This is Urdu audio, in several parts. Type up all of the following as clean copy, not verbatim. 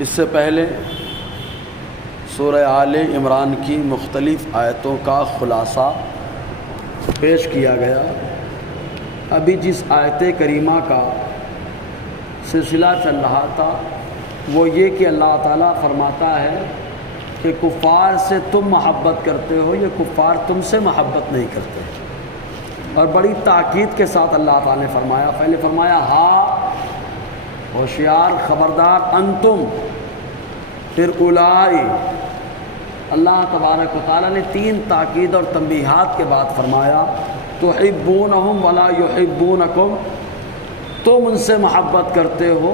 اس سے پہلے سورہ آل عمران کی مختلف آیتوں کا خلاصہ پیش کیا گیا۔ ابھی جس آیت کریمہ کا سلسلہ چل رہا تھا وہ یہ کہ اللہ تعالیٰ فرماتا ہے کہ کفار سے تم محبت کرتے ہو، یہ کفار تم سے محبت نہیں کرتے، اور بڑی تاکید کے ساتھ اللہ تعالیٰ نے فرمایا، پہلے فرمایا ہاں ہوشیار خبردار انتم، پھر اولائی۔ اللہ تبارک و تعالیٰ نے تین تاکید اور تنبیہات کے بعد فرمایا تحبونہم ولا یحبونکم، تم ان سے محبت کرتے ہو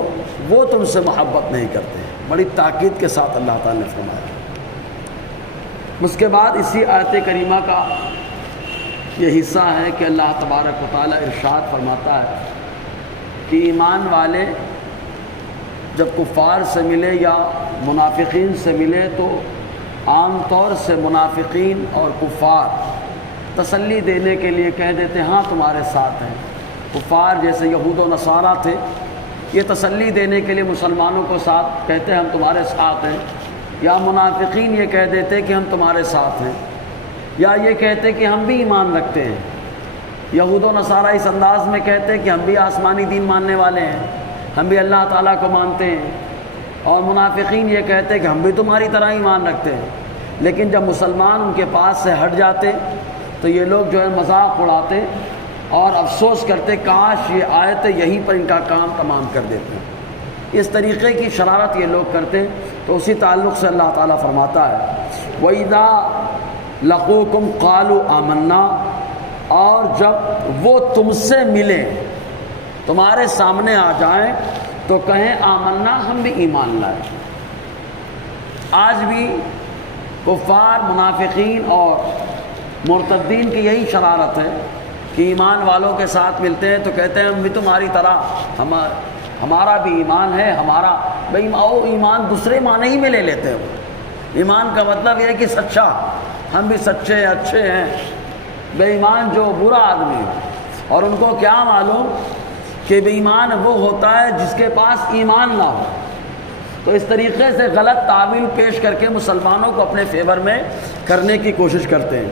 وہ تم سے محبت نہیں کرتے، بڑی تاکید کے ساتھ اللہ تعالیٰ نے فرمایا۔ اس کے بعد اسی آیت کریمہ کا یہ حصہ ہے کہ اللہ تبارک و تعالیٰ ارشاد فرماتا ہے کہ ایمان والے جب کفار سے ملے یا منافقین سے ملے تو عام طور سے منافقین اور کفار تسلی دینے کے لیے کہہ دیتے ہاں تمہارے ساتھ ہیں۔ کفار جیسے یہود و نصارہ تھے، یہ تسلی دینے کے لیے مسلمانوں کو ساتھ کہتے ہیں ہم تمہارے ساتھ ہیں، یا منافقین یہ کہہ دیتے کہ ہم تمہارے ساتھ ہیں، یا یہ کہتے کہ ہم بھی ایمان رکھتے ہیں۔ یہود و نصارہ اس انداز میں کہتے کہ ہم بھی آسمانی دین ماننے والے ہیں، ہم بھی اللہ تعالیٰ کو مانتے ہیں، اور منافقین یہ کہتے کہ ہم بھی تمہاری طرح ایمان رکھتے ہیں۔ لیکن جب مسلمان ان کے پاس سے ہٹ جاتے تو یہ لوگ جو ہے مذاق اڑاتے اور افسوس کرتے کاش یہ آیت یہیں پر ان کا کام تمام کر دیتے۔ اس طریقے کی شرارت یہ لوگ کرتے، تو اسی تعلق سے اللہ تعالیٰ فرماتا ہے وَإِذَا لَقُوكُمْ قَالُوا آمَنَّا، اور جب وہ تم سے ملیں، تمہارے سامنے آ جائیں تو کہیں آمنا، ہم بھی ایمان لائے۔ آج بھی کفار منافقین اور مرتدین کی یہی شرارت ہے کہ ایمان والوں کے ساتھ ملتے ہیں تو کہتے ہیں ہم بھی تمہاری طرح، ہمارا بھی ایمان ہے، ہمارا بھائی ایمان دوسرے معنی ہی میں لے لیتے ہیں۔ ایمان کا مطلب یہ ہے کہ سچا، ہم بھی سچے اچھے ہیں۔ بے ایمان جو برا آدمی ہے، اور ان کو کیا معلوم کہ بے ایمان وہ ہوتا ہے جس کے پاس ایمان نہ ہو۔ تو اس طریقے سے غلط تعویل پیش کر کے مسلمانوں کو اپنے فیور میں کرنے کی کوشش کرتے ہیں۔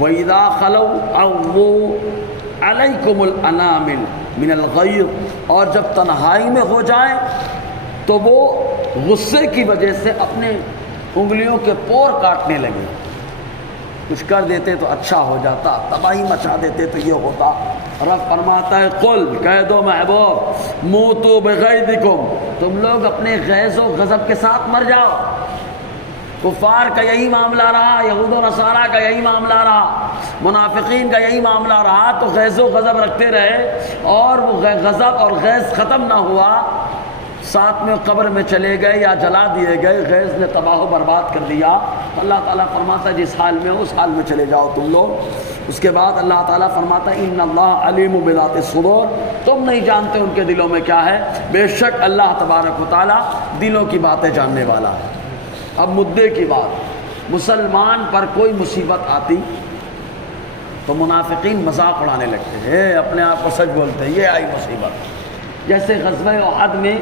وَإِذَا خَلَوْا عَوُّوا عَلَيْكُمُ الْأَنَامِلَ مِنَ الْغَيْظِ، اور جب تنہائی میں ہو جائیں تو وہ غصے کی وجہ سے اپنے انگلیوں کے پور کاٹنے لگے۔ کچھ کر دیتے تو اچھا ہو جاتا، تباہی مچا دیتے تو یہ ہوتا۔ رب فرماتا ہے قل، کہہ دو محبوب، موتوا بغیظکم، تم لوگ اپنے غیظ و غضب کے ساتھ مر جاؤ۔ کفار کا یہی معاملہ رہا، یہود و نصارہ کا یہی معاملہ رہا، منافقین کا یہی معاملہ رہا، تو غیظ و غضب رکھتے رہے، اور وہ غضب اور غیظ ختم نہ ہوا، ساتھ میں قبر میں چلے گئے یا جلا دیے گئے، غیظ نے تباہ و برباد کر دیا۔ اللہ تعالیٰ فرماتا ہے جس حال میں ہو اس حال میں چلے جاؤ تم لوگ۔ اس کے بعد اللہ تعالیٰ فرماتا ہے ان اللہ علیم بذات الصدور، تم نہیں جانتے ان کے دلوں میں کیا ہے، بے شک اللہ تبارک و تعالیٰ دلوں کی باتیں جاننے والا ہے۔ اب مدعے کی بات، مسلمان پر کوئی مصیبت آتی تو منافقین مذاق اڑانے لگتے ہیں، اپنے آپ کو سچ بولتے ہیں یہ آئی مصیبت۔ جیسے غزوہ احد میں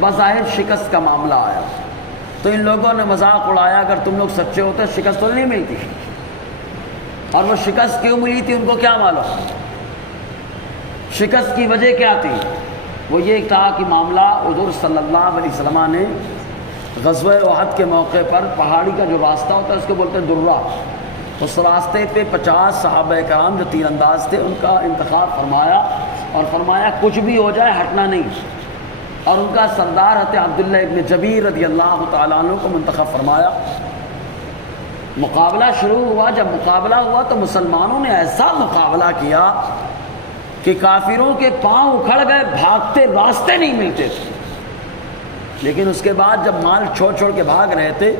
بظاہر شکست کا معاملہ آیا تو ان لوگوں نے مذاق اڑایا اگر تم لوگ سچے ہوتے شکست تو نہیں ملتی، اور وہ شکست کیوں ملی تھی ان کو کیا معلوم، شکست کی وجہ کیا تھی؟ وہ یہ تھا کہ معاملہ حضور صلی اللہ علیہ وسلم نے غزوہ احد کے موقع پر پہاڑی کا جو راستہ ہوتا ہے اس کو بولتے ہیں درہ، اس راستے پہ 50 صحابہ کرام جو تیر انداز تھے ان کا انتخاب فرمایا، اور فرمایا کچھ بھی ہو جائے ہٹنا نہیں، اور ان کا سردار حضرت عبداللہ ابن جبیر رضی اللہ تعالیٰ عنہ کو منتخب فرمایا۔ مقابلہ شروع ہوا، جب مقابلہ ہوا تو مسلمانوں نے ایسا مقابلہ کیا کہ کافروں کے پاؤں اکھڑ گئے، بھاگتے راستے نہیں ملتے تھے۔ لیکن اس کے بعد جب مال چھوڑ کے بھاگ رہے تھے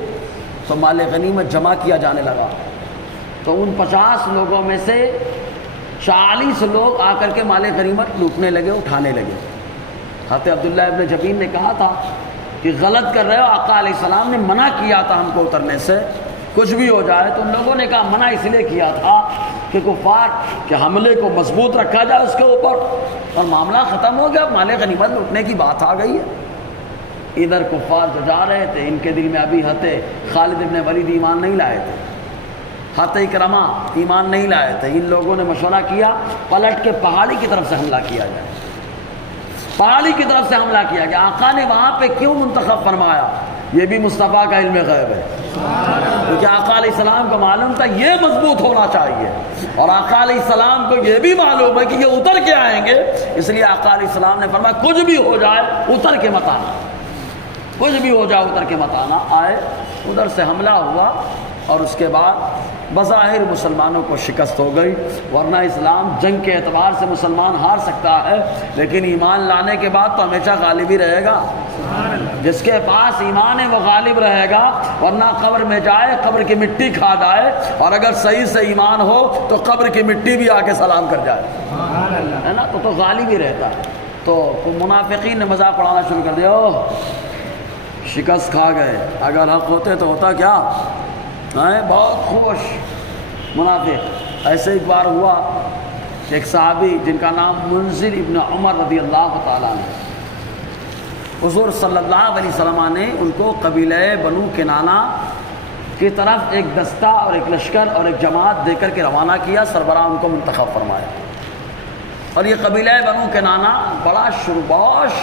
تو مال غنیمت جمع کیا جانے لگا، تو ان 50 لوگوں میں سے 40 لوگ آ کر کے مال غنیمت لوٹنے لگے، اٹھانے لگے۔ حضرت عبداللہ ابن جبیر نے کہا تھا کہ غلط کر رہے ہو، آقا علیہ السلام نے منع کیا تھا ہم کو اترنے سے، کچھ بھی ہو جائے۔ تو ان لوگوں نے کہا منع اس لیے کیا تھا کہ کفار کے حملے کو مضبوط رکھا جائے اس کے اوپر، اور معاملہ ختم ہو گیا، مال غنیمت لوٹنے کی بات آ گئی ہے۔ ادھر کفار جو جا رہے تھے ان کے دل میں ابھی خالد ابن ولید ایمان نہیں لائے تھے، اکرمہ ایمان نہیں لائے تھے۔ ان لوگوں نے مشورہ کیا پلٹ کے پہاڑی کی طرف سے حملہ کیا جائے، پہاڑی کی طرف سے حملہ کیا گیا۔ آقا نے وہاں پہ کیوں منتخب فرمایا؟ یہ بھی مصطفیٰ کا علم غیب ہے، کیونکہ آقا علیہ السلام کو معلوم تھا یہ مضبوط ہونا چاہیے، اور آقا علیہ السلام کو یہ بھی معلوم ہے کہ یہ اتر کے آئیں گے، اس لیے آقا علیہ السلام نے فرمایا کچھ بھی ہو جائے اتر کے مت آنا، کچھ بھی ہو جائے اتر کے مت آنا۔ آئے، ادھر سے حملہ ہوا، اور اس کے بعد بظاہر مسلمانوں کو شکست ہو گئی، ورنہ اسلام جنگ کے اعتبار سے مسلمان ہار سکتا ہے، لیکن ایمان لانے کے بعد تو ہمیشہ غالب ہی رہے گا۔ جس کے پاس ایمان ہے وہ غالب رہے گا، ورنہ قبر میں جائے قبر کی مٹی کھا جائے، اور اگر صحیح سے ایمان ہو تو قبر کی مٹی بھی آ کے سلام کر جائے، ہے نا، تو غالب ہی رہتا ہے۔ تو منافقین نے مذاق اڑانا شروع کر دیا، شکست کھا گئے، اگر حق ہوتے تو ہوتا کیا، بہت خوش منافق۔ ایسے ایک بار ہوا کہ ایک صحابی جن کا نام منذر ابن عمر رضی اللہ تعالیٰ عنہ، حضور صلی اللہ علیہ وسلم نے ان کو قبیلہ بنو کنانہ کی طرف ایک دستہ اور ایک لشکر اور ایک جماعت دے کر کے روانہ کیا، سربراہ ان کو منتخب فرمایا۔ اور یہ قبیلہ بنو کنانہ بہت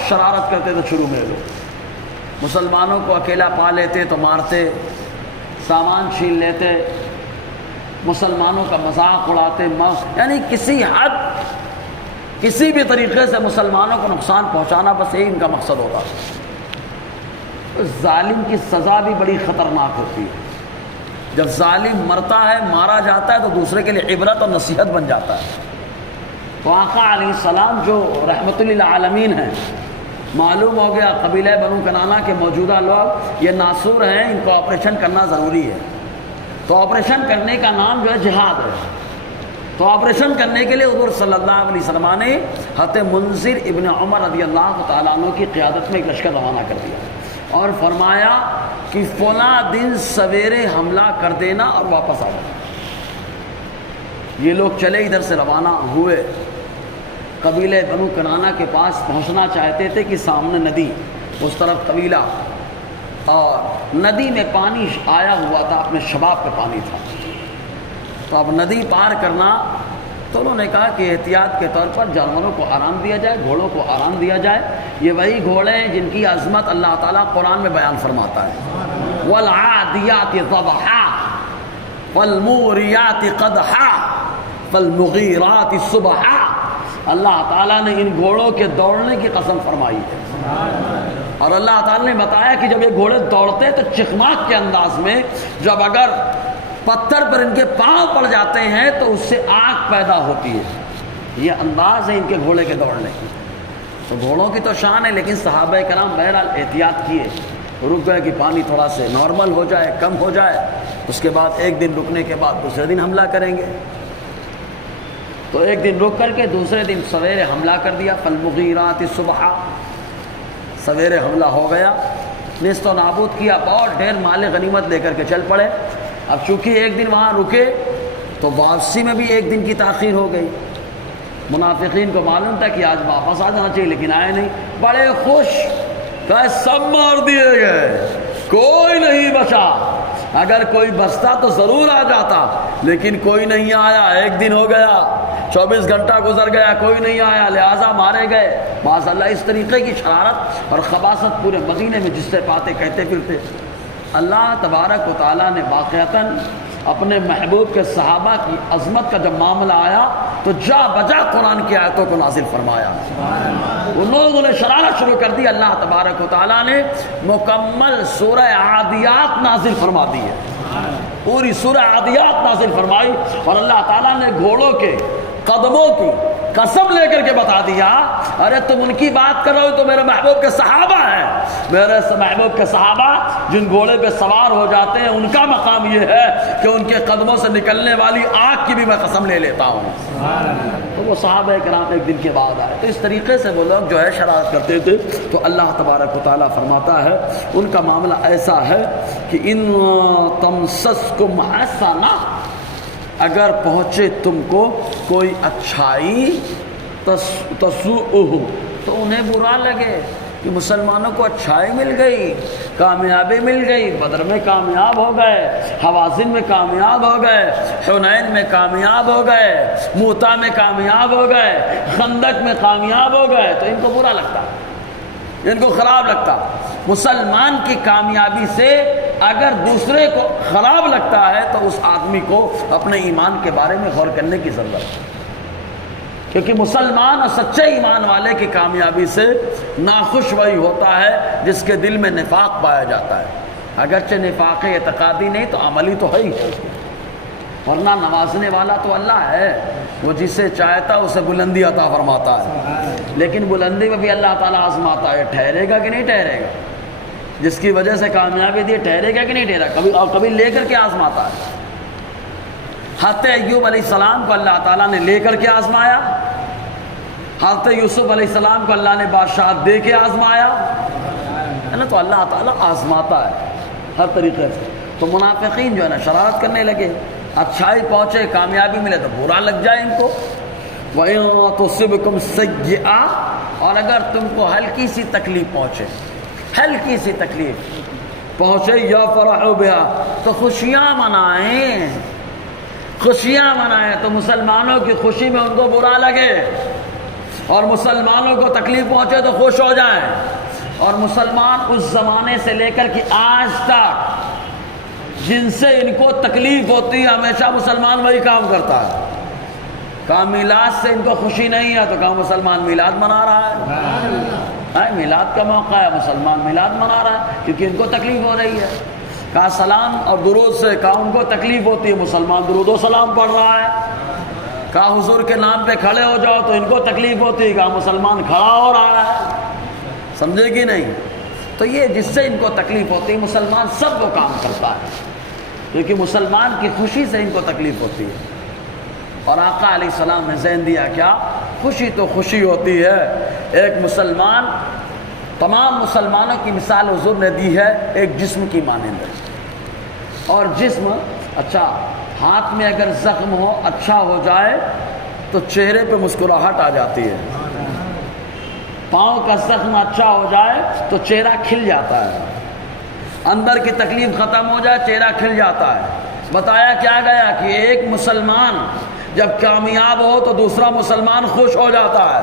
شرارت کرتے تھے شروع میں، لوگ مسلمانوں کو اکیلا پا لیتے تو مارتے، سامان چھین لیتے، مسلمانوں کا مذاق اڑاتے، یعنی کسی حد کسی بھی طریقے سے مسلمانوں کو نقصان پہنچانا، بس یہی ان کا مقصد ہوتا۔ ظالم کی سزا بھی بڑی خطرناک ہوتی ہے، جب ظالم مرتا ہے، مارا جاتا ہے، تو دوسرے کے لیے عبرت اور نصیحت بن جاتا ہے۔ تو آقا علیہ السلام جو رحمت للعالمین ہیں، معلوم ہو گیا قبیلہ بنو کنانہ کے موجودہ لوگ یہ ناصور ہیں، ان کو آپریشن کرنا ضروری ہے، تو آپریشن کرنے کا نام جو ہے جہاد ہے۔ تو آپریشن کرنے کے لیے حضور صلی اللہ علیہ وسلم نے حضرت منذر ابن عمر رضی اللہ تعالیٰ عنہ کی قیادت میں ایک لشکر روانہ کر دیا، اور فرمایا کہ فلاں دن سویرے حملہ کر دینا اور واپس آ جانا۔ یہ لوگ چلے، ادھر سے روانہ ہوئے، قبیلہ بنو کنانہ کے پاس پہنچنا چاہتے تھے کہ سامنے ندی، اس طرف قبیلہ، اور ندی میں پانی آیا ہوا تھا، اپنے شباب پہ پانی تھا، تو اب ندی پار کرنا، تو انہوں نے کہا کہ احتیاط کے طور پر جانوروں کو آرام دیا جائے، گھوڑوں کو آرام دیا جائے۔ یہ وہی گھوڑے ہیں جن کی عظمت اللہ تعالیٰ قرآن میں بیان فرماتا ہے، وَالْعَادِيَاتِ ضَبْحًا وَالْمُورِيَاتِ قَدْحًا فَالْمُغِيرَاتِ صُبْحًا۔ اللہ تعالیٰ نے ان گھوڑوں کے دوڑنے کی قسم فرمائی ہے، اور اللہ تعالیٰ نے بتایا کہ جب یہ گھوڑے دوڑتے تو چخماق کے انداز میں، جب اگر پتھر پر ان کے پاؤں پڑ جاتے ہیں تو اس سے آگ پیدا ہوتی ہے۔ یہ انداز ہے ان کے گھوڑے کے دوڑنے کی۔ تو گھوڑوں کی تو شان ہے، لیکن صحابہ کرام بہرحال احتیاط کیے، رک گئے کہ پانی تھوڑا سے نارمل ہو جائے، کم ہو جائے، اس کے بعد ایک دن رکنے کے بعد دوسرے دن حملہ کریں گے۔ تو ایک دن رک کر کے دوسرے دن سویرے حملہ کر دیا، فالمغیرات صبحا، سویرے حملہ ہو گیا، نیست و نابود کیا، بہت ڈھیر مال غنیمت لے کر کے چل پڑے۔ اب چونکہ ایک دن وہاں رکے تو واپسی میں بھی ایک دن کی تاخیر ہو گئی۔ منافقین کو معلوم تھا کہ آج واپس آ جانا چاہیے، لیکن آئے نہیں، بڑے خوش، کہ سب مار دیے گئے، کوئی نہیں بچا۔ اگر کوئی بچتا تو ضرور آ جاتا، لیکن کوئی نہیں آیا، ایک دن ہو گیا، 24 گھنٹہ گزر گیا، کوئی نہیں آیا، لہٰذا مارے گئے۔ معاذ اللہ، اس طریقے کی شرارت اور خباثت پورے مدینے میں جس سے پاتے کہتے پھرتے۔ اللہ تبارک و تعالیٰ نے واقعتاً اپنے محبوب کے صحابہ کی عظمت کا جب معاملہ آیا تو جا بجا قرآن کی آیتوں کو نازل فرمایا۔ ان لوگوں نے شرارت شروع کر دی، اللہ تبارک و تعالیٰ نے مکمل سورہ عادیات نازل فرما دی ہے، پوری سورہ عادیات نازل فرمائی، اور اللہ تعالیٰ نے گھوڑوں کے قدموں کی قسم لے کر کے بتا دیا، ارے تم ان کی بات کر رہے ہو تو میرے محبوب کے صحابہ ہیں، میرے محبوب کے صحابہ جن گھوڑے پہ سوار ہو جاتے ہیں ان کا مقام یہ ہے کہ ان کے قدموں سے نکلنے والی آگ کی بھی میں قسم لے لیتا ہوں۔ تو وہ صحابہ کرام ایک دن کے بعد آئے۔ تو اس طریقے سے وہ لوگ جو ہے شرارت کرتے تھے، تو اللہ تبارک و تعالیٰ فرماتا ہے ان کا معاملہ ایسا ہے کہ ان تمسسکم حسنہ، اگر پہنچے تم کو کوئی اچھائی، تسوءہم، تو انہیں برا لگے، کہ مسلمانوں کو اچھائی مل گئی، کامیابی مل گئی، بدر میں کامیاب ہو گئے، حوازن میں کامیاب ہو گئے، حنین میں کامیاب ہو گئے، موتا میں کامیاب ہو گئے، خندق میں کامیاب ہو گئے، تو ان کو برا لگتا، ان کو خراب لگتا۔ مسلمان کی کامیابی سے اگر دوسرے کو خراب لگتا ہے تو اس آدمی کو اپنے ایمان کے بارے میں غور کرنے کی ضرورت ہے، کیونکہ مسلمان اور سچے ایمان والے کی کامیابی سے ناخوش وہی ہوتا ہے جس کے دل میں نفاق پایا جاتا ہے، اگرچہ نفاق اعتقادی نہیں تو عملی تو ہے ہی ہے، ورنہ نوازنے والا تو اللہ ہے، وہ جسے چاہتا اسے بلندی عطا فرماتا ہے، لیکن بلندی میں بھی اللہ تعالیٰ آزماتا ہے، ٹھہرے گا کہ نہیں ٹھہرے گا، جس کی وجہ سے کامیابی دی ٹھہرے گا کہ نہیں ٹھہرا، کبھی لے کر کے آزماتا ہے۔ حضرت ایوب علیہ السلام کو اللہ تعالیٰ نے لے کر کے آزمایا، حضرت یوسف علیہ السلام کو اللہ نے بادشاہت دے کے آزمایا ہے نا، تو اللہ تعالیٰ آزماتا ہے ہر طریقے سے۔ تو منافقین جو ہے نا شرارت کرنے لگے، اچھائی پہنچے، کامیابی ملے تو برا لگ جائے ان کو۔ وَإِن تُصِبْكُمْ سَيِّئَةٌ، اور اگر تم کو ہلکی سی تکلیف پہنچے، ہلکی سی تکلیف پہنچے، یَفْرَحُوا بِهَا، تو خوشیاں منائیں، خوشیاں منائیں، تو مسلمانوں کی خوشی میں ان کو برا لگے، اور مسلمانوں کو تکلیف پہنچے تو خوش ہو جائیں۔ اور مسلمان اس زمانے سے لے کر کے آج تک جن سے ان کو تکلیف ہوتی ہے ہمیشہ مسلمان وہی کام کرتا ہے۔ کہا میلاد سے ان کو خوشی نہیں ہے تو کہا مسلمان میلاد منا رہا ہے، میلاد کا موقع ہے مسلمان میلاد منا رہا ہے کیونکہ ان کو تکلیف ہو رہی ہے۔ کہا سلام اور درود سے، کہا ان کو تکلیف ہوتی ہے مسلمان درود و سلام پڑھ رہا ہے۔ کہا حضور کے نام پہ کھڑے ہو جاؤ تو ان کو تکلیف ہوتی ہے، کہا مسلمان کھڑا ہو رہا ہے، سمجھے کہ نہیں؟ تو یہ جس سے ان کو تکلیف ہوتی ہے مسلمان سب وہ کام کرتا ہے، کیونکہ مسلمان کی خوشی سے ان کو تکلیف ہوتی ہے۔ اور آقا علیہ السلام نے ذہن دیا کیا، خوشی تو خوشی ہوتی ہے، ایک مسلمان، تمام مسلمانوں کی مثال حضور نے دی ہے ایک جسم کی مانند ہے، اور جسم اچھا ہاتھ میں اگر زخم ہو اچھا ہو جائے تو چہرے پہ مسکراہٹ آ جاتی ہے، پاؤں کا زخم اچھا ہو جائے تو چہرہ کھل جاتا ہے، اندر کی تکلیف ختم ہو جائے چہرہ کھل جاتا ہے۔ بتایا کیا گیا کہ ایک مسلمان جب کامیاب ہو تو دوسرا مسلمان خوش ہو جاتا ہے،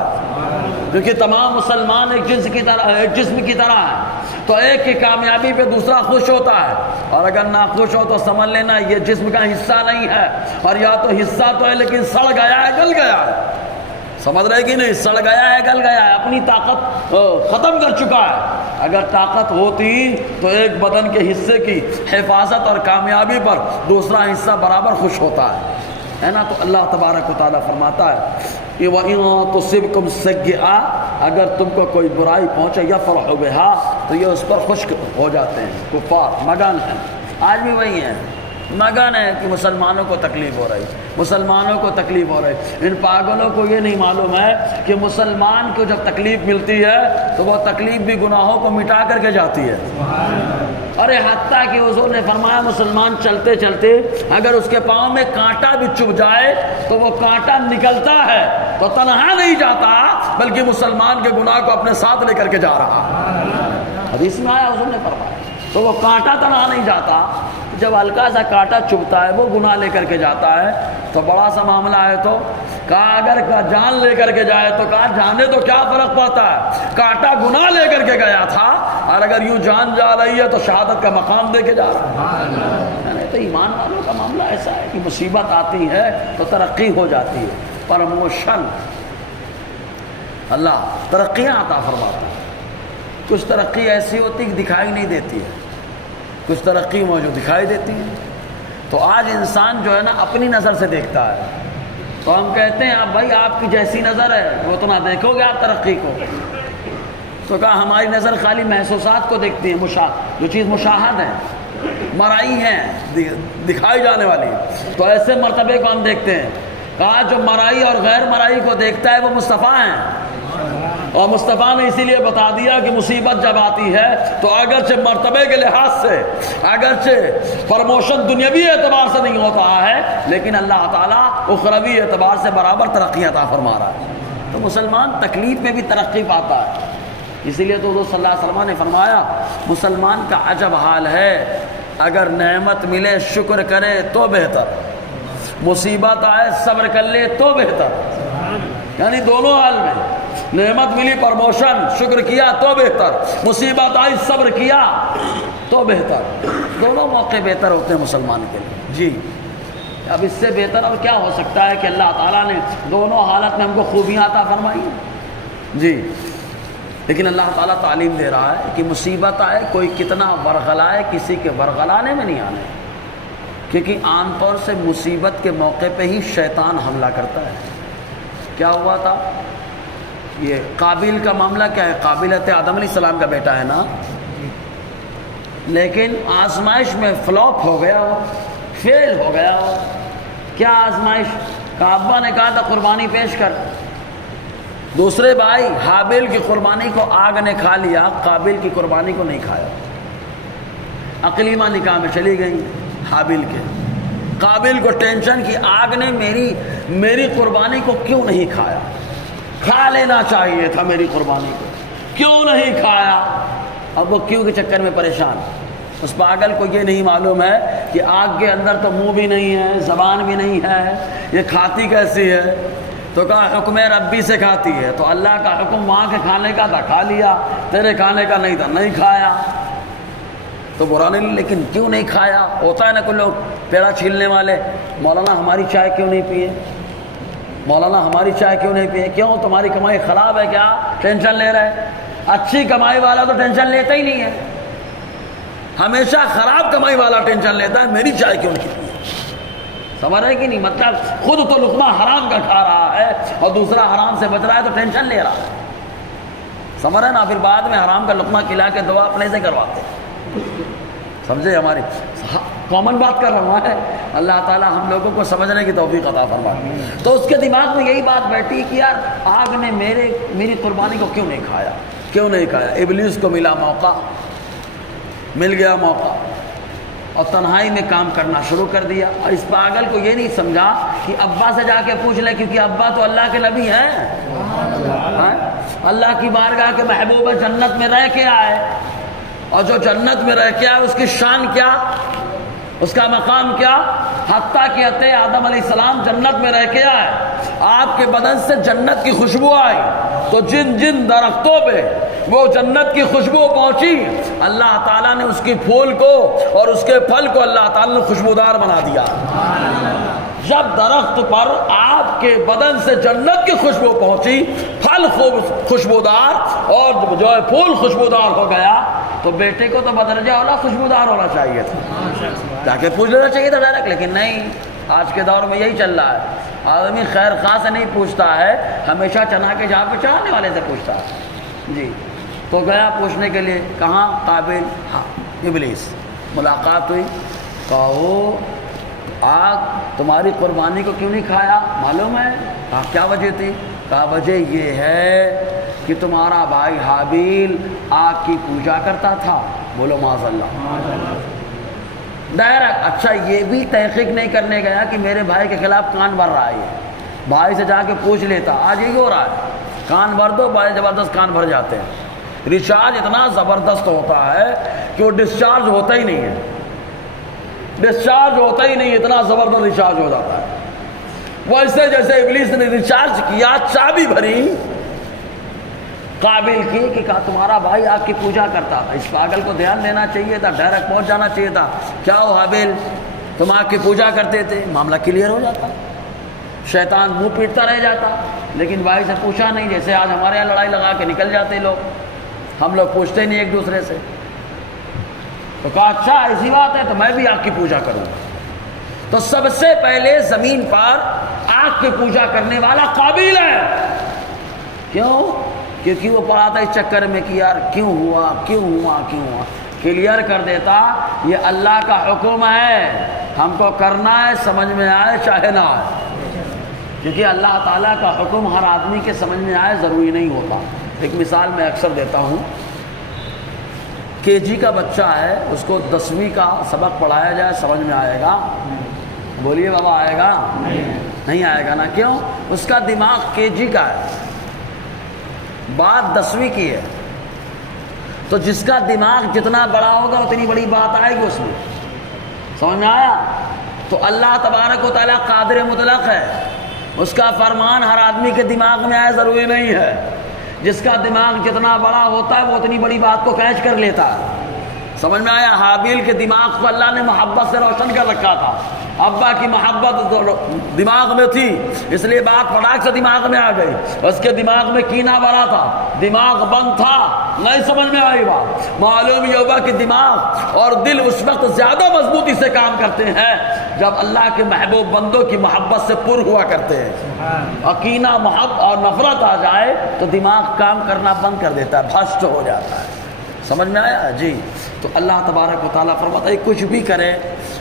کیونکہ تمام مسلمان ایک جسم کی طرح ہے، تو ایک کی کامیابی پہ دوسرا خوش ہوتا ہے، اور اگر نہ خوش ہو تو سمجھ لینا یہ جسم کا حصہ نہیں ہے، اور یا تو حصہ تو ہے لیکن سڑ گیا ہے، گل گیا ہے، سمجھ رہے کہ نہیں؟ سڑ گیا ہے، گل گیا ہے، اپنی طاقت ختم کر چکا ہے۔ اگر طاقت ہوتی تو ایک بدن کے حصے کی حفاظت اور کامیابی پر دوسرا حصہ برابر خوش ہوتا ہے نا۔ تو اللہ تبارک و تعالیٰ فرماتا ہے کہ وَإِن تُصِبْكُمْ سَيِّئَةٌ، اگر تم کو کوئی برائی پہنچے یَفْرَحُوا بِهَا، تو یہ اس پر خوش ہو جاتے ہیں۔ کفار مگن ہیں، آج بھی وہی ہیں، مگن ہے کہ مسلمانوں کو تکلیف ہو رہی، مسلمانوں کو تکلیف ہو رہی۔ ان پاگلوں کو یہ نہیں معلوم ہے کہ مسلمان کو جب تکلیف ملتی ہے تو وہ تکلیف بھی گناہوں کو مٹا کر کے جاتی ہے۔ ارے حتیٰ کہ حضور نے فرمایا مسلمان چلتے چلتے اگر اس کے پاؤں میں کانٹا بھی چبھ جائے تو وہ کانٹا نکلتا ہے تو تنہا نہیں جاتا بلکہ مسلمان کے گناہ کو اپنے ساتھ لے کر کے جا رہا۔ حدیث میں آیا حضور نے فرمایا، تو وہ کانٹا تنہا نہیں جاتا، جب ہلکا سا کانٹا چبھتا ہے وہ گناہ لے کر کے جاتا ہے، تو بڑا سا معاملہ ہے تو کہا اگر جان لے کر کے جائے تو کہا جانے تو کیا فرق پڑتا ہے، کانٹا گناہ لے کر کے گیا تھا، اور اگر یوں جان جا رہی ہے تو شہادت کا مقام دے کے جا رہا ہے۔ تو ایمان والوں کا معاملہ ایسا ہے کہ مصیبت آتی ہے تو ترقی ہو جاتی ہے، پرموشن، اللہ ترقیاں عطا فرماتا ہے۔ کچھ ترقی ایسی ہوتی کہ دکھائی نہیں دیتی ہے، کچھ ترقی موجود دکھائی دیتی ہے۔ تو آج انسان جو ہے نا اپنی نظر سے دیکھتا ہے، تو ہم کہتے ہیں آپ بھائی آپ کی جیسی نظر ہے وہ اتنا دیکھو گے آپ ترقی کو، تو کہا ہماری نظر خالی محسوسات کو دیکھتی ہے، جو چیز مشاہد ہے، مرائی ہیں، دکھائی جانے والی، تو ایسے مرتبے کو ہم دیکھتے ہیں۔ کہا جو مرائی اور غیر مرائی کو دیکھتا ہے وہ مصطفیٰ ہیں، اور مصطفیٰ نے اسی لیے بتا دیا کہ مصیبت جب آتی ہے تو اگرچہ مرتبے کے لحاظ سے، اگرچہ پرموشن دنیاوی اعتبار سے نہیں ہوتا ہے، لیکن اللہ تعالیٰ اخروی اعتبار سے برابر ترقی عطا فرما رہا ہے۔ تو مسلمان تکلیف میں بھی ترقی پاتا ہے، اسی لیے تو حضور صلی اللہ علیہ وسلم نے فرمایا مسلمان کا عجب حال ہے، اگر نعمت ملے شکر کرے تو بہتر، مصیبت آئے صبر کر لے تو بہتر، یعنی دونوں حال میں، نعمت ملی پروموشن شکر کیا تو بہتر، مصیبت آئی صبر کیا تو بہتر، دونوں موقع بہتر ہوتے ہیں مسلمان کے لیے۔ جی اب اس سے بہتر اور کیا ہو سکتا ہے کہ اللہ تعالیٰ نے دونوں حالت میں ہم کو خوبیاں عطا فرمائی ہیں۔ جی لیکن اللہ تعالیٰ تعلیم دے رہا ہے کہ مصیبت آئے کوئی کتنا ورغلائے، کسی کے ورغلانے میں نہیں آنے، کیونکہ عام طور سے مصیبت کے موقع پہ ہی شیطان حملہ کرتا ہے۔ کیا ہوا تھا؟ یہ قابیل کا معاملہ کیا ہے؟ قابیل آدم علیہ السلام کا بیٹا ہے نا، لیکن آزمائش میں فلاپ ہو گیا وہ، فیل ہو گیا وہ۔ کیا آزمائش؟ ابا نے کہا تھا قربانی پیش کر، دوسرے بھائی حابیل کی قربانی کو آگ نے کھا لیا، قابیل کی قربانی کو نہیں کھایا، اقلیمہ نکاح میں چلی گئی حابیل کے۔ قابیل کو ٹینشن کی آگ نے میری قربانی کو کیوں نہیں کھایا، کھا لینا چاہیے تھا میری قربانی کو، کیوں نہیں کھایا؟ اب وہ کیوں کے چکر میں پریشان۔ اس پاگل کو یہ نہیں معلوم ہے کہ آگ کے اندر تو منہ بھی نہیں ہے، زبان بھی نہیں ہے، یہ کھاتی کیسی ہے؟ تو کہا حکم ربی سے کھاتی ہے، تو اللہ کا حکم وہاں کے کھانے کا تھا کھا لیا، تیرے کھانے کا نہیں تھا نہیں کھایا، تو برا نہیں، لیکن کیوں نہیں کھایا؟ ہوتا ہے نا کوئی لوگ پیڑا چھیلنے والے، مولانا ہماری چائے کیوں نہیں پیے، مولانا ہماری چائے کیوں نہیں پیے؟ کیوں تمہاری کمائی خراب ہے کیا؟ ٹینشن لے رہے؟ اچھی کمائی والا تو ٹینشن لیتا ہی نہیں ہے، ہمیشہ خراب کمائی والا ٹینشن لیتا ہے میری چائے کیوں نہیں پیے۔ سمجھ رہے کہ نہیں؟ مطلب خود تو لقمہ حرام کا کھا رہا ہے اور دوسرا حرام سے بچ رہا ہے تو ٹینشن لے رہا ہے، سمجھ رہے نا؟ پھر بعد میں حرام کا لقمہ کھلا کے دعا اپنے سے کرواتے، سمجھے؟ ہماری کامن بات کر رہا ہے، اللہ تعالیٰ ہم لوگوں کو سمجھنے کی توفیق عطا فرمائے۔ تو اس کے دماغ میں یہی بات بیٹھی کہ یار آگ نے میری قربانی کو کیوں نہیں کھایا، کیوں نہیں کھایا؟ ابلیس کو ملا موقع، مل گیا موقع، اور تنہائی میں کام کرنا شروع کر دیا۔ اور اس پاگل کو یہ نہیں سمجھا کہ ابا سے جا کے پوچھ لے، کیونکہ ابا تو اللہ کے نبی ہیں، اللہ کی بارگاہ کے محبوب جنت میں رہ کے آئے، اور جو جنت میں رہ کے آئے اس کی شان کیا، اس کا مقام کیا؟ حتیٰ کہ آدم علیہ السلام جنت میں رہ کے آئے، آپ کے بدن سے جنت کی خوشبو آئی، تو جن جن درختوں پہ وہ جنت کی خوشبو پہنچی، اللہ تعالیٰ نے اس کی پھول کو اور اس کے پھل کو اللہ تعالیٰ نے خوشبودار بنا دیا۔ جب درخت پر آپ کے بدن سے جنت کی خوشبو پہنچی، پھل خوشبودار اور جو ہے پھول خوشبودار ہو گیا، تو بیٹے کو تو بدرجہ اولا خوشبودار ہونا چاہیے تھا، جا کے پوچھ لینا چاہیے تھا ڈائریکٹ، لیکن نہیں۔ آج کے دور میں یہی چل رہا ہے، آدمی خیر خواہ سے نہیں پوچھتا ہے، ہمیشہ چنا کے جہاں پہ چاہنے والے سے پوچھتا ہے۔ جی تو گیا پوچھنے کے لیے، کہاں؟ قابل، ہاں ابلیس، ملاقات ہوئی، کہا وہ آگ تمہاری قربانی کو کیوں نہیں کھایا معلوم ہے؟ کہا کیا وجہ تھی؟ کہا وجہ یہ ہے کہ تمہارا بھائی حابیل آگ کی پوجا کرتا تھا۔ بولو معاذ اللہ۔ ڈائریکٹ، اچھا یہ بھی تحقیق نہیں کرنے گیا کہ میرے بھائی کے خلاف کان بھر رہا ہے، بھائی سے جا کے پوچھ لیتا۔ آج یہی ہو رہا ہے، کان بھر دو، بھائی زبردست کان بھر جاتے ہیں۔ ریچارج اتنا زبردست ہوتا ہے کہ وہ ڈسچارج ہوتا ہی نہیں ہے، ڈسچارج ہوتا ہی نہیں، اتنا زبردست ریچارج ہو جاتا ہے۔ ویسے جیسے ابلیس نے ریچارج کیا، چابی بھری قابل کی کہ کہا تمہارا بھائی آگ کی پوجا کرتا تھا۔ اس پاگل کو دھیان دینا چاہیے تھا، ڈائریکٹ پہنچ جانا چاہیے تھا، کیا ہو حابیل تم آگ کی پوجا کرتے تھے، معاملہ کلیئر ہو جاتا، شیطان منہ پیٹتا رہ جاتا۔ لیکن بھائی سے پوچھا نہیں، جیسے آج ہمارے یہاں لڑائی لگا کے نکل جاتے لوگ، ہم لوگ پوچھتے نہیں ایک دوسرے سے۔ تو کہا اچھا ایسی بات ہے تو میں بھی آگ کی پوجا کروں۔ تو سب سے پہلے زمین پر آگ کی پوجا کرنے والا قابیل ہے۔ کیوں؟ کیونکہ وہ پڑا تھا اس چکر میں کہ یار کیوں ہوا کیوں ہوا کیوں ہوا۔ کلیئر کر دیتا یہ اللہ کا حکم ہے، ہم کو کرنا ہے، سمجھ میں آئے چاہے نہ آئے، کیونکہ اللہ تعالیٰ کا حکم ہر آدمی کے سمجھ میں آئے ضروری نہیں ہوتا۔ ایک مثال میں اکثر دیتا ہوں، KG کا بچہ ہے، اس کو 10ویں کا سبق پڑھایا جائے، سمجھ میں آئے گا؟ بولیے بابا آئے گا؟ نہیں آئے گا نا، کیوں؟ اس کا دماغ KG کا ہے، بات 10ویں کی ہے، تو جس کا دماغ جتنا بڑا ہوگا اتنی بڑی بات آئے گی اس میں. سمجھ میں آیا؟ تو اللہ تبارک و تعالیٰ قادر مطلق ہے، اس کا فرمان ہر آدمی کے دماغ میں آئے ضروری نہیں ہے. جس کا دماغ جتنا بڑا ہوتا ہے وہ اتنی بڑی بات کو کیچ کر لیتا ہے. سمجھ میں آیا؟ حابیل کے دماغ کو اللہ نے محبت سے روشن کر رکھا تھا، ابا کی محبت دماغ میں تھی، اس لیے بات پڑاک سے دماغ میں آ گئی. اس کے دماغ میں کینہ بھرا تھا، دماغ بند تھا، نہیں سمجھ میں آئی بات. معلوم یہ ہوگا کہ دماغ اور دل اس وقت زیادہ مضبوطی سے کام کرتے ہیں جب اللہ کے محبوب بندوں کی محبت سے پر ہوا کرتے ہیں. اور کینہ محبت اور نفرت آ جائے تو دماغ کام کرنا بند کر دیتا ہے، بھسٹ ہو جاتا ہے. سمجھ میں آیا جی؟ تو اللہ تبارک و تعالیٰ فرماتا ہے کچھ بھی کرے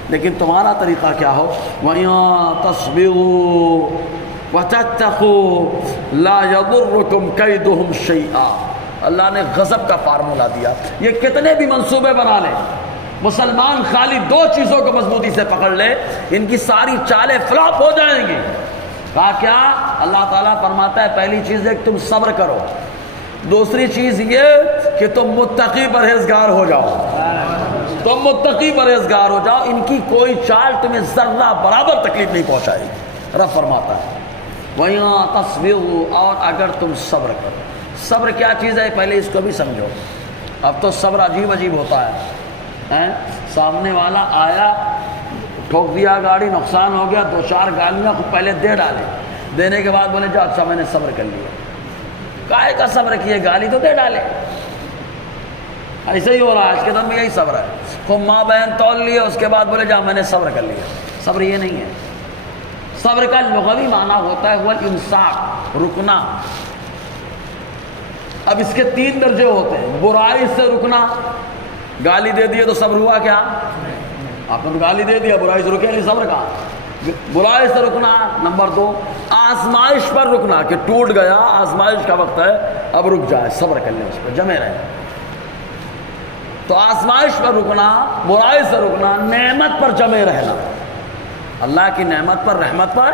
لیکن تمہارا طریقہ کیا ہو. وَإِن تَصْبِرُوا وَتَتَّقُوا لَا يَضُرُّكُمْ كَيْدُهُمْ شَيْئًا. اللہ نے غضب کا فارمولہ دیا. یہ کتنے بھی منصوبے بنا لیں، مسلمان خالی دو چیزوں کو مضبوطی سے پکڑ لے، ان کی ساری چالیں فلاپ ہو جائیں گی. کہا کیا؟ اللہ تعالیٰ فرماتا ہے پہلی چیز ہے کہ تم صبر کرو، دوسری چیز یہ کہ تم متقی پرہیزگار ہو جاؤ. تم متقی پرہیزگار ہو جاؤ، ان کی کوئی چال تمہیں ذرہ برابر تکلیف نہیں پہنچائے گی. رب فرماتا ہے وَإِن تَصْبِرُوا، اور اگر تم صبر کرو. صبر کیا چیز ہے پہلے اس کو بھی سمجھو. اب تو صبر عجیب عجیب ہوتا ہے. سامنے والا آیا، ٹھوک دیا گاڑی، نقصان ہو گیا، دو چار گالیاں پہلے دے ڈالے، دینے کے بعد بولے جا اچھا میں نے صبر کر لیا. کائے کا صبر کیے؟ گالی تو دے ڈالے. ایسے ہی ہو رہا ہے آج کے دن میں، یہی صبر ہے. خوب ماں بہن تول لیے، اس کے بعد بولے جا میں نے صبر کر لیا. صبر یہ نہیں ہے. صبر کا لغوی معنی ہوتا ہے وہ الامساک، رکنا. اب اس کے تین درجے ہوتے ہیں. برائی سے رکنا، گالی دے دیے تو صبر ہوا کیا؟ آپ نے گالی دے دیا، برائی سے رکے نہیں، صبر کا. برائی سے رکنا. نمبر دو، آزمائش پر رکنا کہ ٹوٹ گیا، آزمائش کا وقت ہے، اب رک جائے، صبر کر لیں، اس پر جمے رہے. تو آزمائش پر رکنا، برائی سے رکنا، نعمت پر جمے رہنا، اللہ کی نعمت پر، رحمت پر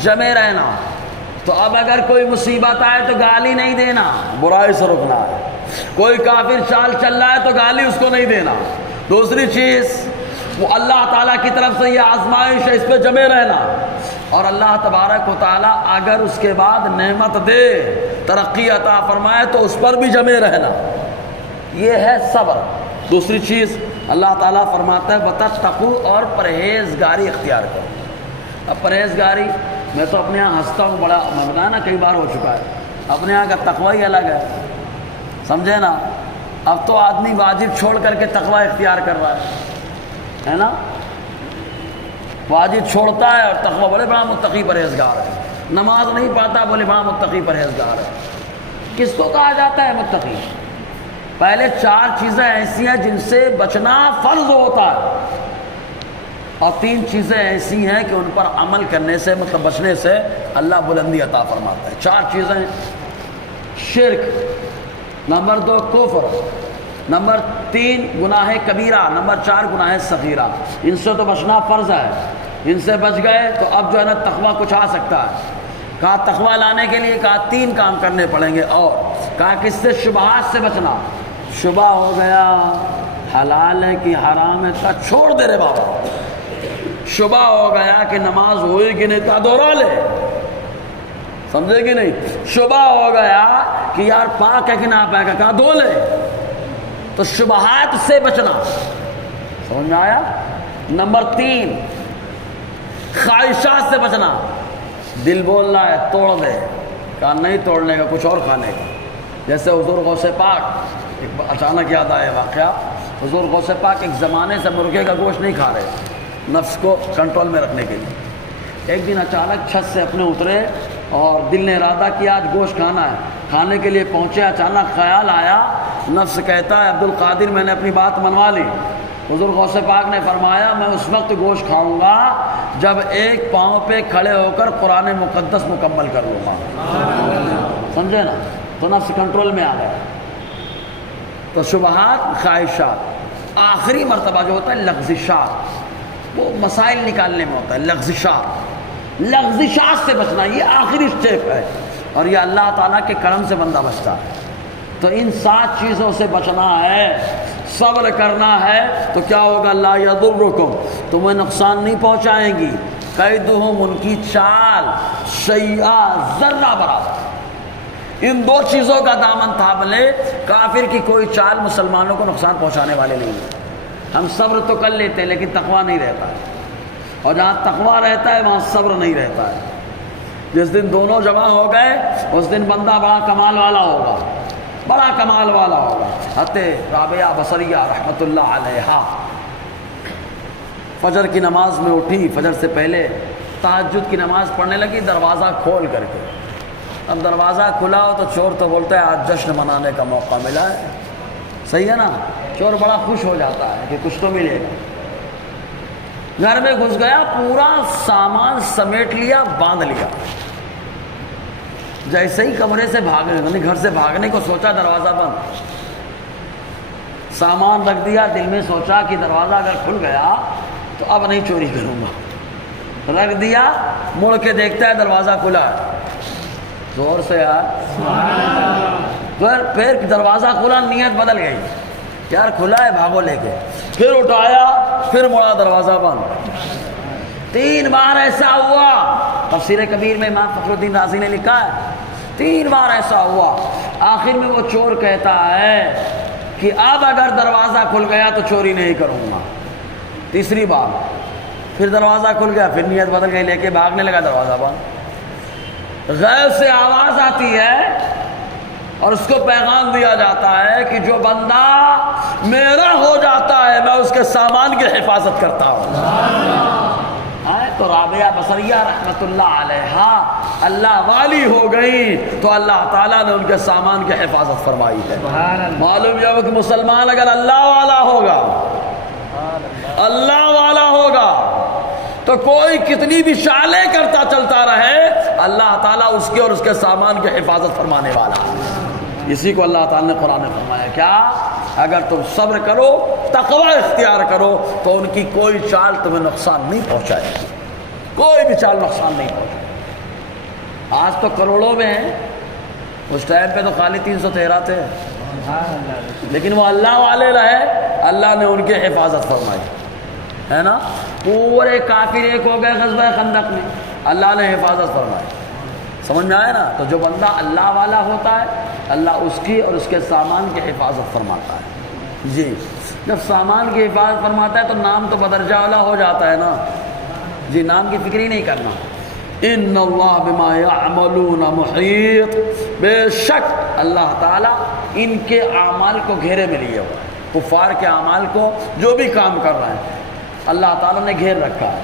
جمے رہنا. تو اب اگر کوئی مصیبت آئے تو گالی نہیں دینا، برائی سے رکنا ہے. کوئی کافر چال چل رہا ہے تو گالی اس کو نہیں دینا. دوسری چیز وہ اللہ تعالیٰ کی طرف سے یہ آزمائش ہے، اس پہ جمے رہنا. اور اللہ تبارک و تعالیٰ اگر اس کے بعد نعمت دے، ترقی عطا فرمائے تو اس پر بھی جمے رہنا. یہ ہے صبر. دوسری چیز اللہ تعالیٰ فرماتا ہے وَتَتَّقُوا، اور پرہیزگاری اختیار کرو. اب پرہیزگاری میں تو اپنے یہاں ہنستا ہوں، بڑا میں بتایا نا کئی بار ہو چکا ہے. اپنے یہاں کا تقوی ہی الگ ہے، سمجھے نا. اب تو آدمی واجب چھوڑ کر کے تقوی اختیار کر رہا ہے نا. واجب چھوڑتا ہے اور تقوی، بولے بڑا متقی پرہیزگار ہے. نماز نہیں پڑھتا، بولے بڑا متقی پرہیزگار ہے. کس کو کہا جاتا ہے متقی؟ پہلے چار چیزیں ایسی ہیں جن سے بچنا فرض ہوتا ہے، اور تین چیزیں ایسی ہیں کہ ان پر عمل کرنے سے، مطلب بچنے سے، اللہ بلندی عطا فرماتا ہے. چار چیزیں: شرک، نمبر دو کفر، نمبر تین گناہ کبیرہ، نمبر چار گناہ صغیرہ. ان سے تو بچنا فرض ہے. ان سے بچ گئے تو اب جو ہے نا تقویٰ کچھ آ سکتا ہے. کہا تقویٰ لانے کے لیے کہا تین کام کرنے پڑیں گے. اور کہا کس سے؟ شبہات سے بچنا. شبہ ہو گیا حلال ہے کہ حرام ہے، کہا چھوڑ دے رے بابا. شبہ ہو گیا کہ نماز ہوئی کہ نہیں، کہا دوہرا لے. سمجھے کہ نہیں؟ شبہ ہو گیا کہ یار پاک ہے کہ نہ پاک ہے، کہا دھو لے. تو شبہات سے بچنا. سمجھ میں آیا؟ نمبر تین خواہشات سے بچنا. دل بول رہا ہے توڑ دے، کہا نہیں توڑنے کا، کچھ اور کھانے کا. جیسے حضور غوث پاک، ایک اچانک یاد آیا واقعہ. حضور غوث پاک ایک زمانے سے مرغے کا گوشت نہیں کھا رہے، نفس کو کنٹرول میں رکھنے کے لیے. ایک دن اچانک چھت سے اپنے اترے اور دل نے ارادہ کیا آج گوشت کھانا ہے. کھانے کے لیے پہنچے، اچانک خیال آیا، نفس کہتا ہے عبدالقادر میں نے اپنی بات منوا لی. حضور غوث پاک نے فرمایا میں اس وقت گوشت کھاؤں گا جب ایک پاؤں پہ کھڑے ہو کر قرآن مقدس مکمل کر لوں گا. سمجھے نا؟ تو نفس کنٹرول میں آ گیا. تو شبہات، خواہشات. آخری مرتبہ جو ہوتا ہے لغزشات، وہ مسائل نکالنے میں ہوتا ہے. لغزشات سے بچنا، یہ آخری اسٹیپ ہے. اور یہ اللہ تعالیٰ کے کرم سے بندہ بچتا ہے. تو ان 7 چیزوں سے بچنا ہے، صبر کرنا ہے، تو کیا ہوگا؟ لا یضرکم، تمہیں نقصان نہیں پہنچائیں گی، قیدہم، ان کی چال، شیئا، ذرہ برابر۔ ان 2 چیزوں کا دامن تھام لے، کافر کی کوئی چال مسلمانوں کو نقصان پہنچانے والے نہیں ہے۔ ہم صبر تو کر لیتے ہیں لیکن تقویٰ نہیں رہتا ہے، اور جہاں تقویٰ رہتا ہے وہاں صبر نہیں رہتا ہے۔ جس دن دونوں جمع ہو گئے اس دن بندہ بڑا کمال والا ہوگا، بڑا کمال والا ہوگا۔ حضرت رابعہ بصریہ رحمۃ اللہ علیہا فجر کی نماز میں اٹھی، فجر سے پہلے تہجد کی نماز پڑھنے لگی دروازہ کھول کر کے۔ اب دروازہ کھلا ہو تو چور تو بولتا ہے آج جشن منانے کا موقع ملا ہے، صحیح ہے نا؟ چور بڑا خوش ہو جاتا ہے کہ کچھ تو ملے گا۔ گھر میں گھس گیا، پورا سامان سمیٹ لیا، باندھ لیا۔ جیسے ہی کمرے سے بھاگنے، گھر سے بھاگنے کو سوچا، دروازہ بند، سامان رکھ دیا، دل میں سوچا کہ دروازہ اگر کھل گیا تو اب نہیں چوری کروں گا، رکھ دیا، مڑ کے دیکھتا ہے دروازہ کھلا ہے، زور سے یار، پھر دروازہ کھلا، نیت بدل گئی، یار کھلا ہے بھاگو لے کے، پھر اٹھایا، پھر مڑا، دروازہ بند۔ 3 بار ایسا ہوا، تفسیر کبیر میں امام فخر الدین رازی نے لکھا ہے 3 بار ایسا ہوا۔ آخر میں وہ چور کہتا ہے کہ اب اگر دروازہ کھل گیا تو چوری نہیں کروں گا۔ تیسری بار پھر دروازہ کھل گیا، پھر نیت بدل گئی، لے کے بھاگنے لگا، دروازہ بند۔ غیب سے آواز آتی ہے اور اس کو پیغام دیا جاتا ہے کہ جو بندہ میرا ہو جاتا ہے میں اس کے سامان کی حفاظت کرتا ہوں۔ تو رابعہ بصریہ رحمۃ اللہ علیہا اللہ والی ہو گئی تو اللہ تعالیٰ نے ان کے سامان کی حفاظت فرمائی ہے۔ معلوم یہ ہو کہ مسلمان اگر اللہ والا ہوگا، اللہ والا ہوگا تو کوئی کتنی بھی چالیں کرتا چلتا رہے، اللہ تعالیٰ اس کے اور اس کے سامان کی حفاظت فرمانے والا ہے۔ اسی کو اللہ تعالیٰ نے قرآن میں فرمایا، کیا اگر تم صبر کرو، تقوی اختیار کرو تو ان کی کوئی چال تمہیں نقصان نہیں پہنچائے گی، کوئی بھی چال نقصان نہیں پہنچائے۔ آج تو کروڑوں میں ہیں، اس ٹائم پہ تو خالی 313 تھے، لیکن وہ اللہ والے رہے، اللہ نے ان کی حفاظت فرمائی، ہے نا؟ پورے کافر ایک ہو گئے غزوہ خندق میں، اللہ نے حفاظت فرمائی۔ سمجھ میں آیا نا؟ تو جو بندہ اللہ والا ہوتا ہے اللہ اس کی اور اس کے سامان کی حفاظت فرماتا ہے۔ جی، جب سامان کی حفاظت فرماتا ہے تو نام تو بدرجہ والا ہو جاتا ہے نا، جی، نام کی فکر ہی نہیں کرنا۔ ان اللہ بما یعملون محیط، بے شک اللہ تعالیٰ ان کے اعمال کو گھیرے میں لیے ہوا ہے، کفار کے اعمال کو جو بھی کام کر رہے ہیں اللہ تعالیٰ نے گھیر رکھا ہے۔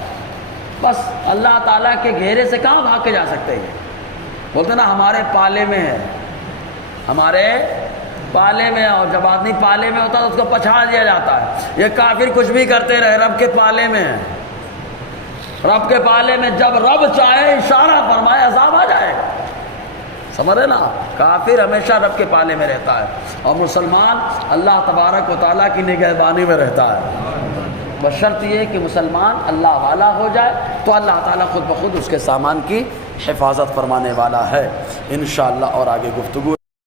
بس اللہ تعالیٰ کے گھیرے سے کہاں بھاگ کے جا سکتے ہیں؟ بولتے نا ہمارے پالے میں ہے، ہمارے پالے میں، اور جب آدمی پالے میں ہوتا ہے تو اس کو پچھاڑ دیا جاتا ہے۔ یہ کافر کچھ بھی کرتے رہے، رب کے پالے میں ہے، رب کے پالے میں، جب رب چاہے اشارہ فرمائے عذاب آ جائے گا، سمجھ رہے نا؟ کافر ہمیشہ رب کے پالے میں رہتا ہے اور مسلمان اللہ تبارک و تعالیٰ کی نگہبانی میں رہتا ہے۔ بشرط یہ کہ مسلمان اللہ والا ہو جائے تو اللہ تعالیٰ خود بخود اس کے سامان کی حفاظت فرمانے والا ہے۔ انشاءاللہ اور آگے گفتگو